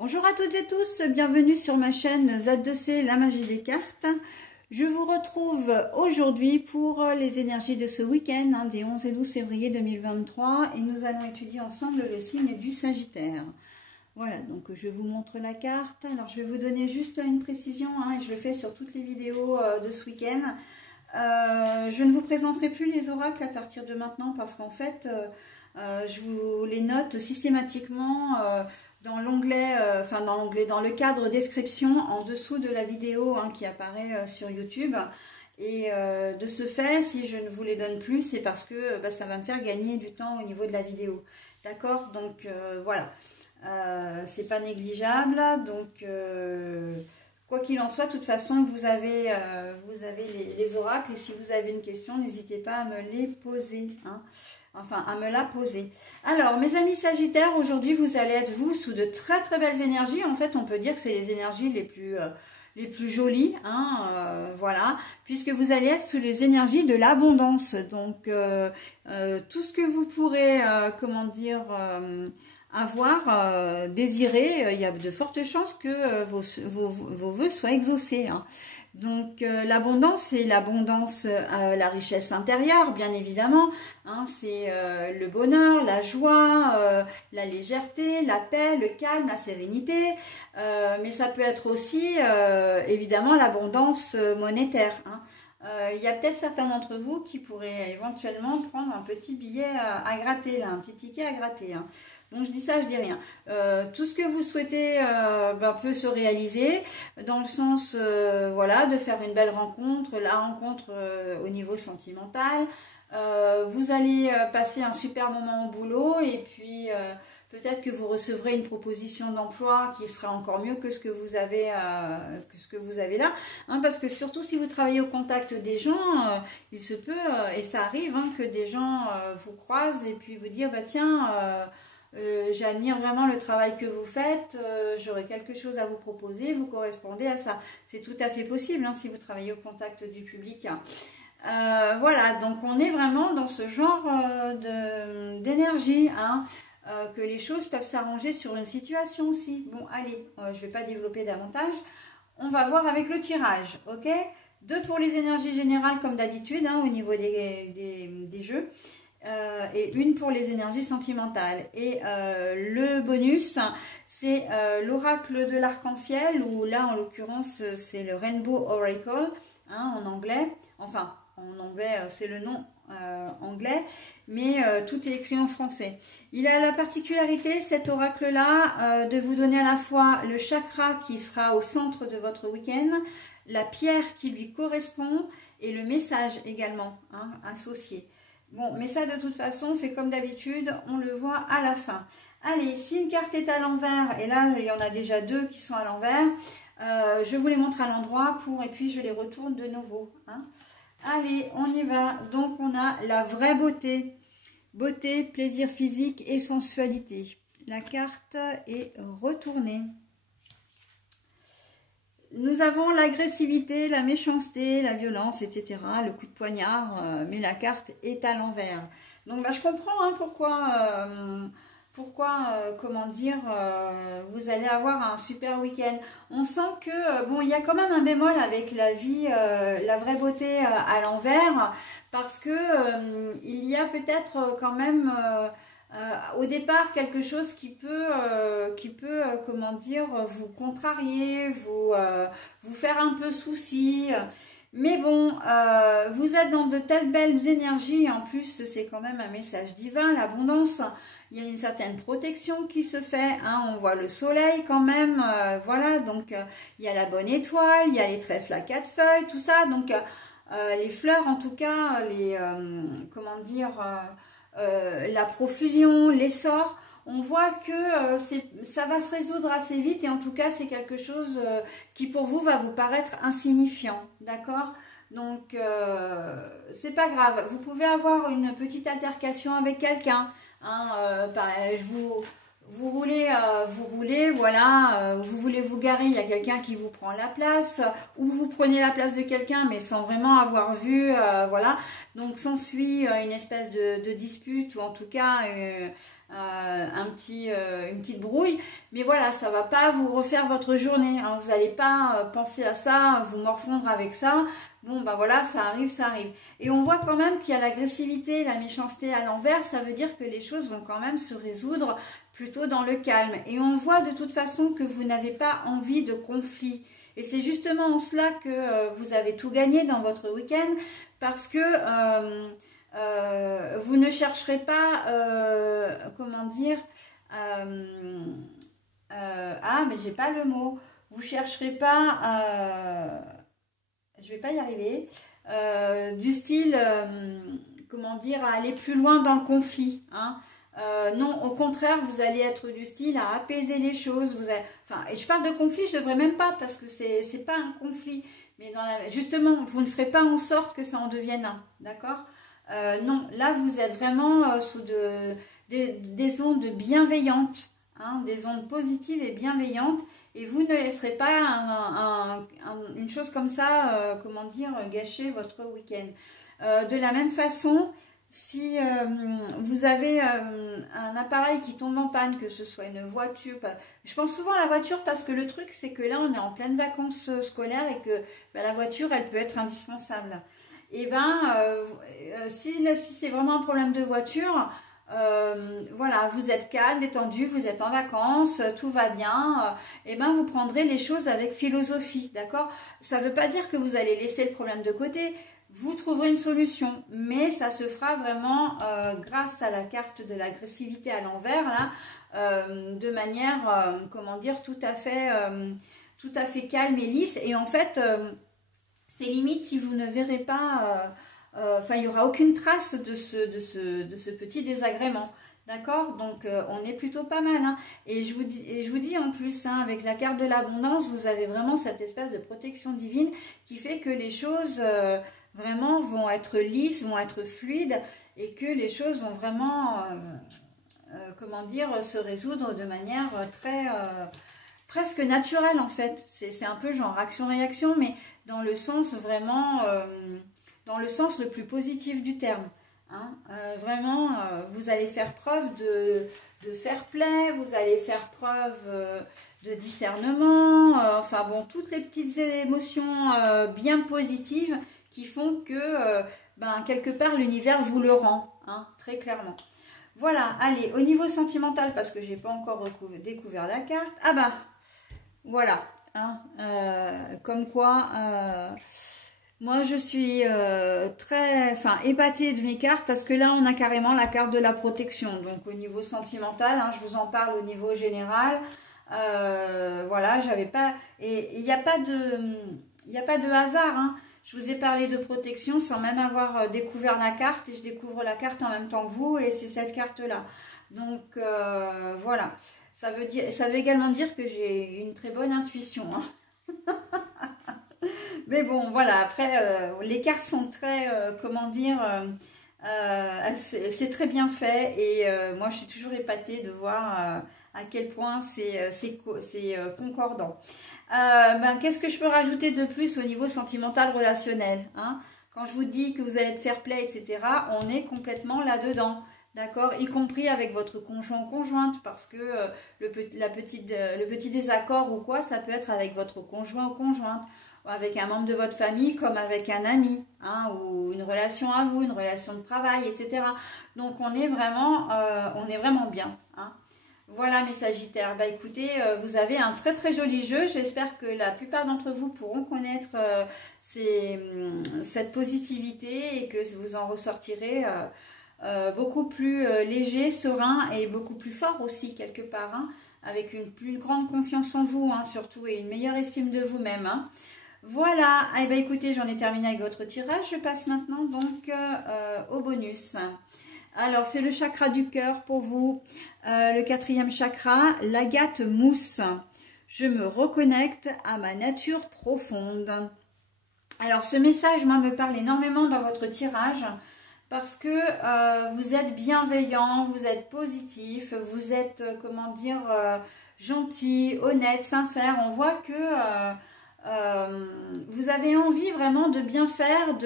Bonjour à toutes et tous, bienvenue sur ma chaîne Z2C, la magie des cartes. Je vous retrouve aujourd'hui pour les énergies de ce week-end, des 11 et 12 février 2023, et nous allons étudier ensemble le signe du Sagittaire. Voilà, donc je vous montre la carte. Alors je vais vous donner juste une précision, et je le fais sur toutes les vidéos de ce week-end. Je ne vous présenterai plus les oracles à partir de maintenant parce qu'en fait, je vous les note systématiquement dans l'onglet, dans le cadre description en dessous de la vidéo qui apparaît sur YouTube. Et de ce fait, si je ne vous les donne plus, c'est parce que ça va me faire gagner du temps au niveau de la vidéo. D'accord? Donc voilà, c'est pas négligeable. Donc quoi qu'il en soit, de toute façon, vous avez les oracles. Et si vous avez une question, n'hésitez pas à me les poser. Enfin, à me la poser. Alors, mes amis Sagittaires, aujourd'hui, vous allez être, vous, sous de très très belles énergies. En fait, on peut dire que c'est les énergies les plus jolies, voilà, puisque vous allez être sous les énergies de l'abondance. Donc, tout ce que vous pourrez, avoir désiré, il y a de fortes chances que vos vœux soient exaucés. Donc l'abondance, c'est l'abondance, la richesse intérieure, bien évidemment. C'est le bonheur, la joie, la légèreté, la paix, le calme, la sérénité. Mais ça peut être aussi, évidemment, l'abondance monétaire. Il y a peut-être certains d'entre vous qui pourraient éventuellement prendre un petit billet à gratter, là, un petit ticket à gratter. Donc je dis ça, je dis rien. Tout ce que vous souhaitez peut se réaliser dans le sens voilà, de faire une belle rencontre, la rencontre au niveau sentimental. Vous allez passer un super moment au boulot et puis peut-être que vous recevrez une proposition d'emploi qui sera encore mieux que ce que vous avez, là. Parce que surtout si vous travaillez au contact des gens, il se peut, et ça arrive, que des gens vous croisent et puis vous disent, tiens, j'admire vraiment le travail que vous faites, j'aurais quelque chose à vous proposer, vous correspondez à ça. C'est tout à fait possible si vous travaillez au contact du public. Voilà, donc on est vraiment dans ce genre d'énergie, que les choses peuvent s'arranger sur une situation aussi. Bon, allez, je ne vais pas développer davantage. On va voir avec le tirage, ok? 2 pour les énergies générales comme d'habitude, au niveau des jeux. Et 1 pour les énergies sentimentales. Et le bonus, c'est l'oracle de l'arc-en-ciel, ou là en l'occurrence c'est le Rainbow Oracle en anglais. Enfin, en anglais c'est le nom anglais, mais tout est écrit en français. Il a la particularité, cet oracle-là, de vous donner à la fois le chakra qui sera au centre de votre week-end, la pierre qui lui correspond et le message également associé. Bon, mais ça, de toute façon, on fait comme d'habitude, on le voit à la fin. Allez, si une carte est à l'envers, et là, il y en a déjà 2 qui sont à l'envers, je vous les montre à l'endroit et puis je les retourne de nouveau. Allez, on y va. Donc, on a la vraie beauté. Beauté, plaisir physique et sensualité. La carte est retournée. Nous avons l'agressivité, la méchanceté, la violence, etc. Le coup de poignard, mais la carte est à l'envers. Donc là, je comprends pourquoi vous allez avoir un super week-end. On sent que, il y a quand même un bémol avec la vie, la vraie beauté à l'envers, parce que il y a peut-être quand même... au départ, quelque chose qui peut vous contrarier, vous faire un peu souci. Mais bon, vous êtes dans de telles belles énergies. En plus, c'est quand même un message divin, l'abondance. Il y a une certaine protection qui se fait. On voit le soleil quand même. Voilà, donc il y a la bonne étoile, il y a les trèfles à 4 feuilles, tout ça. Donc les fleurs, en tout cas, la profusion, l'essor, on voit que ça va se résoudre assez vite, et en tout cas c'est quelque chose qui pour vous va vous paraître insignifiant, d'accord? Donc c'est pas grave, vous pouvez avoir une petite altercation avec quelqu'un, vous roulez, voilà, vous voulez vous garer, il y a quelqu'un qui vous prend la place, ou vous prenez la place de quelqu'un, mais sans vraiment avoir vu, voilà. Donc s'ensuit une espèce de dispute, ou en tout cas une petite brouille. Mais voilà, ça va pas vous refaire votre journée, hein. Vous n'allez pas penser à ça, vous morfondre avec ça. Bon, ben voilà, ça arrive, ça arrive. Et on voit quand même qu'il y a l'agressivité, la méchanceté à l'envers. Ça veut dire que les choses vont quand même se résoudre plutôt dans le calme. Et on voit de toute façon que vous n'avez pas envie de conflit. Et c'est justement en cela que vous avez tout gagné dans votre week-end, parce que vous ne chercherez pas, comment dire, ah, mais j'ai pas le mot. Vous chercherez pas, je vais pas y arriver, du style, comment dire, à aller plus loin dans le conflit, hein. Non, au contraire, vous allez être du style à apaiser les choses. Enfin, et je parle de conflit, je ne devrais même pas, parce que c'est pas un conflit. Mais justement, vous ne ferez pas en sorte que ça en devienne un, d'accord? Non, là, vous êtes vraiment sous des ondes bienveillantes, hein, des ondes positives et bienveillantes. Et vous ne laisserez pas une chose comme ça, comment dire, gâcher votre week-end. De la même façon, si vous avez un appareil qui tombe en panne, que ce soit une voiture, je pense souvent à la voiture parce que le truc c'est que là on est en pleine vacances scolaires et que la voiture elle peut être indispensable. Et si c'est vraiment un problème de voiture, voilà, vous êtes calme, détendu, vous êtes en vacances, tout va bien, et vous prendrez les choses avec philosophie, d'accord? Ça ne veut pas dire que vous allez laisser le problème de côté. Vous trouverez une solution, mais ça se fera vraiment grâce à la carte de l'agressivité à l'envers, là, de manière, comment dire, tout à fait calme et lisse. Et en fait, c'est limite si vous ne verrez pas, enfin, il n'y aura aucune trace de ce petit désagrément. D'accord? Donc, on est plutôt pas mal, hein. Et je vous dis en plus, hein, avec la carte de l'abondance, vous avez vraiment cette espèce de protection divine qui fait que les choses... vraiment vont être lisses, vont être fluides et que les choses vont vraiment, comment dire, se résoudre de manière très, presque naturelle en fait. C'est un peu genre action-réaction, mais dans le sens vraiment, dans le sens le plus positif du terme, hein. Vraiment, vous allez faire preuve de fair play, vous allez faire preuve de discernement, enfin bon, toutes les petites émotions bien positives qui font que, quelque part, l'univers vous le rend, hein, très clairement. Voilà, allez, au niveau sentimental, parce que j'ai pas encore découvert la carte. Ah bah, voilà, hein, comme quoi, moi je suis très, épatée de mes cartes, parce que là, on a carrément la carte de la protection. Donc, au niveau sentimental, hein, je vous en parle au niveau général. Voilà, j'avais pas... Et il n'y a pas de hasard, hein. Je vous ai parlé de protection sans même avoir découvert la carte et je découvre la carte en même temps que vous et c'est cette carte-là. Donc voilà, ça veut également dire que j'ai une très bonne intuition, hein. Mais bon, voilà, après, les cartes sont très, comment dire, c'est très bien fait et moi je suis toujours épatée de voir à quel point c'est concordant. Qu'est-ce que je peux rajouter de plus au niveau sentimental relationnel, hein? Quand je vous dis que vous allez être fair play, etc., on est complètement là-dedans, d'accord? Y compris avec votre conjoint ou conjointe, parce que le petit désaccord ou quoi, ça peut être avec votre conjoint ou conjointe, ou avec un membre de votre famille, comme avec un ami, hein, ou une relation à vous, une relation de travail, etc. Donc on est vraiment bien, hein. Voilà mes Sagittaires, écoutez, vous avez un très très joli jeu, j'espère que la plupart d'entre vous pourront connaître cette positivité et que vous en ressortirez beaucoup plus léger, serein et beaucoup plus fort aussi quelque part, hein, avec une plus grande confiance en vous, hein, surtout, et une meilleure estime de vous-même, hein. Voilà, écoutez, j'en ai terminé avec votre tirage, je passe maintenant donc au bonus. Alors, c'est le chakra du cœur pour vous. Le 4e chakra, l'agate mousse. Je me reconnecte à ma nature profonde. Alors, ce message, moi, me parle énormément dans votre tirage parce que vous êtes bienveillant, vous êtes positif, vous êtes, comment dire, gentil, honnête, sincère. On voit que vous avez envie vraiment de bien faire,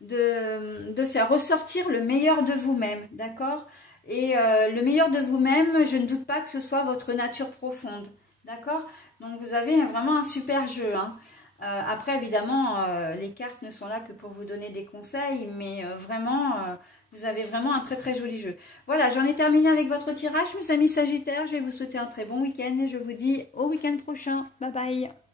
de faire ressortir le meilleur de vous-même, d'accord? Et le meilleur de vous-même, je ne doute pas que ce soit votre nature profonde, d'accord? Donc vous avez vraiment un super jeu, hein. Après, évidemment, les cartes ne sont là que pour vous donner des conseils, mais vraiment, vous avez vraiment un très très joli jeu. Voilà, j'en ai terminé avec votre tirage, mes amis Sagittaires. Je vais vous souhaiter un très bon week-end et je vous dis au week-end prochain. Bye bye!